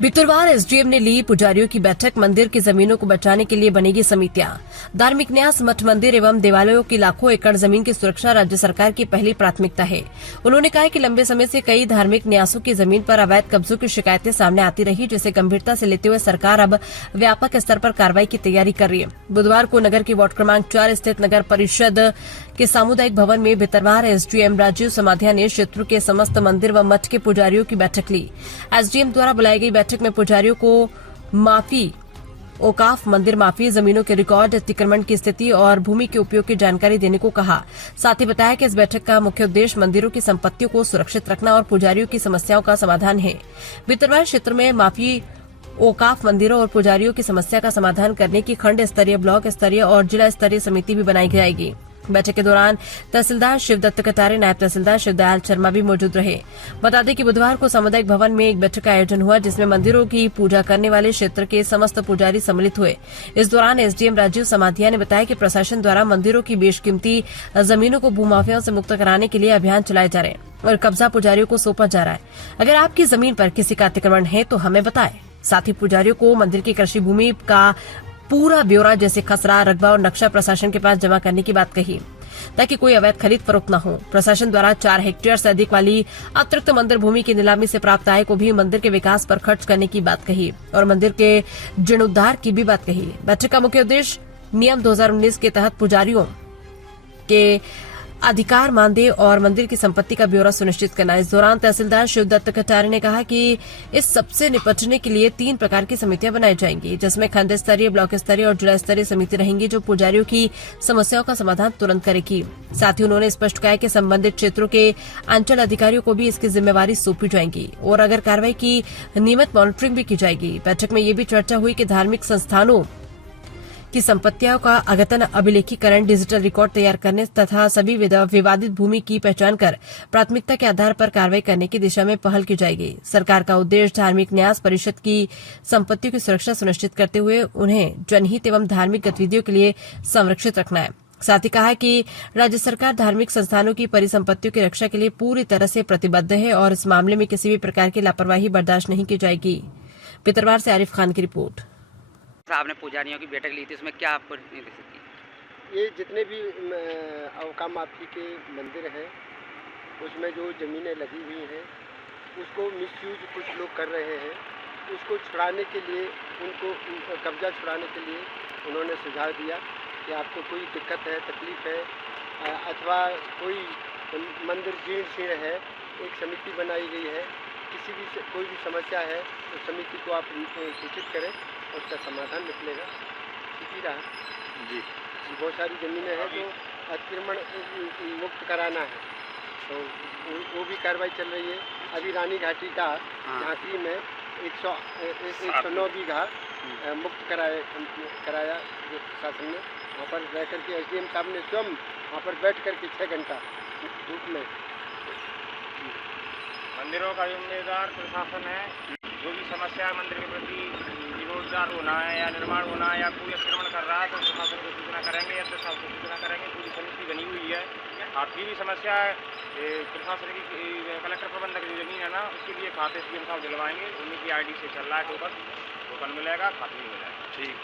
Bhitarwar SDM ने ली पुजारियों की बैठक। मंदिर की जमीनों को बचाने के लिए बनेगी समितियां। धार्मिक न्यास, मठ मंदिर एवं देवालयों की लाखों एकड़ जमीन की सुरक्षा राज्य सरकार की पहली प्राथमिकता है। उन्होंने कहा कि लंबे समय से कई धार्मिक न्यासों की जमीन पर अवैध कब्जों की शिकायतें सामने आती रही, जिसे गंभीरता से लेते हुए सरकार अब व्यापक स्तर पर कार्रवाई की तैयारी कर रही है। बुधवार को नगर की वार्ड क्रमांक 4 स्थित नगर परिषद के सामुदायिक भवन में भितरवार एसडीएम राजीव समाधिया ने क्षेत्र के समस्त मंदिर व मठ के पुजारियों की बैठक ली। एसडीएम द्वारा बुलाई गई बैठक में पुजारियों को माफी, औकाफ, मंदिर माफी, जमीनों के रिकॉर्ड, अतिक्रमण की स्थिति और भूमि के उपयोग की जानकारी देने को कहा। साथ ही बताया कि इस बैठक का मुख्य उद्देश्य मंदिरों की संपत्तियों को सुरक्षित रखना और पुजारियों की समस्याओं का समाधान है। भितरवार क्षेत्र में माफी, औकाफ, मंदिरों और पुजारियों की समस्या का समाधान करने की खंड स्तरीय, ब्लॉक स्तरीय और जिला स्तरीय समिति भी बनाई जाएगी। बैठक के दौरान तहसीलदार शिवदत्त कटारे, नायब तहसीलदार शिवदयाल शर्मा भी मौजूद रहे। बता दें कि बुधवार को सामुदायिक भवन में एक बैठक का आयोजन हुआ, जिसमें मंदिरों की पूजा करने वाले क्षेत्र के समस्त पुजारी सम्मिलित हुए। इस दौरान एसडीएम राजीव समाधिया ने बताया कि प्रशासन द्वारा मंदिरों की बेशकीमती जमीनों को भूमाफियाओं से मुक्त कराने के लिए अभियान चलाए जा रहे हैं और कब्जा पुजारियों को सौंपा जा रहा है। अगर आपकी जमीन पर किसी का अतिक्रमण है तो हमें बताएं। साथ ही पुजारियों को मंदिर की कृषि भूमि का पूरा ब्यौरा जैसे खसरा, रकबा और नक्शा प्रशासन के पास जमा करने की बात कही, ताकि कोई अवैध खरीद फरोख्त न हो। प्रशासन द्वारा 4 हेक्टेयर से अधिक वाली अतिरिक्त मंदिर भूमि की नीलामी से प्राप्त आय को भी मंदिर के विकास पर खर्च करने की बात कही और मंदिर के जीर्णोद्धार की भी बात कही। बैठक का मुख्य उद्देश्य नियम 2019 के तहत पुजारियों के अधिकार, मानदेय और मंदिर की संपत्ति का ब्यौरा सुनिश्चित करना। इस दौरान तहसीलदार शिवदत्त कटारे ने कहा कि इस सबसे निपटने के लिए 3 प्रकार की समितियां बनाई जाएंगी, जिसमें खंड स्तरीय, ब्लॉक स्तरीय और जिला स्तरीय समिति रहेंगी, जो पुजारियों की समस्याओं का समाधान तुरंत करेगी। साथ ही उन्होंने स्पष्ट कहा कि संबंधित क्षेत्रों के अंचल अधिकारियों को भी इसकी जिम्मेवारी सौंपी जाएगी और अगर कार्रवाई की नियमित मॉनिटरिंग भी की जाएगी। बैठक में ये भी चर्चा हुई कि धार्मिक संस्थानों की संपत्तियों का अद्यतन अभिलेखीकरण, डिजिटल रिकॉर्ड तैयार करने तथा सभी विवादित भूमि की पहचान कर प्राथमिकता के आधार पर कार्रवाई करने की दिशा में पहल की जाएगी। सरकार का उद्देश्य धार्मिक न्यास परिषद की संपत्तियों की सुरक्षा सुनिश्चित करते हुए उन्हें जनहित एवं धार्मिक गतिविधियों के लिए संरक्षित रखना है। साथ ही कहा कि राज्य सरकार धार्मिक संस्थानों की परिसंपत्तियों की रक्षा के लिए पूरी तरह से प्रतिबद्ध है और इस मामले में किसी भी प्रकार की लापरवाही बर्दाश्त नहीं की जाएगी। भितरवार से आरिफ खान की रिपोर्ट। आपने पुजारियों की बैठक ली थी, उसमें क्या आपको निर्देशित किया? ये जितने भी अवकाम माफी के मंदिर हैं, उसमें जो ज़मीनें लगी हुई हैं, उसको मिसयूज कुछ लोग कर रहे हैं। उसको छुड़ाने के लिए, उनको कब्जा छुड़ाने के लिए उन्होंने सुझाव दिया कि आपको कोई दिक्कत है, तकलीफ़ है अथवा कोई मंदिर जीर्ण शीर्ण है, एक समिति बनाई गई है। कोई भी समस्या है तो समिति को आप सूचित करें, उसका समाधान निकलेगा। ठीक ही रहा जी। बहुत सारी ज़मीनें हैं जो अतिक्रमण मुक्त कराना है, तो वो भी कार्रवाई चल रही है। अभी रानी घाटी का झांकी में 109 बीघा मुक्त कराया जो प्रशासन ने। वहाँ पर रह करके एसडीएम साहब ने स्वयं वहाँ पर बैठ करके 6 घंटा धूप में। मंदिरों का जिम्मेदार प्रशासन है। जो भी समस्या है मंदिर के प्रति, जीर्णोद्धार होना है या निर्माण होना है या कोई अतिक्रमण कर रहा है तो प्रशासन को सूचना करेंगे या प्रशासन को सूचना करेंगे। पूरी समिति बनी हुई है। आपकी भी समस्या है प्रशासन की, कलेक्टर प्रबंधक जो जमीन है ना, उसके लिए खाते सीएम साहब दिलवाएंगे। उन्हीं की आईडी से चल रहा है टोकन मिलेगा, खाते भी मिलेगा। ठीक।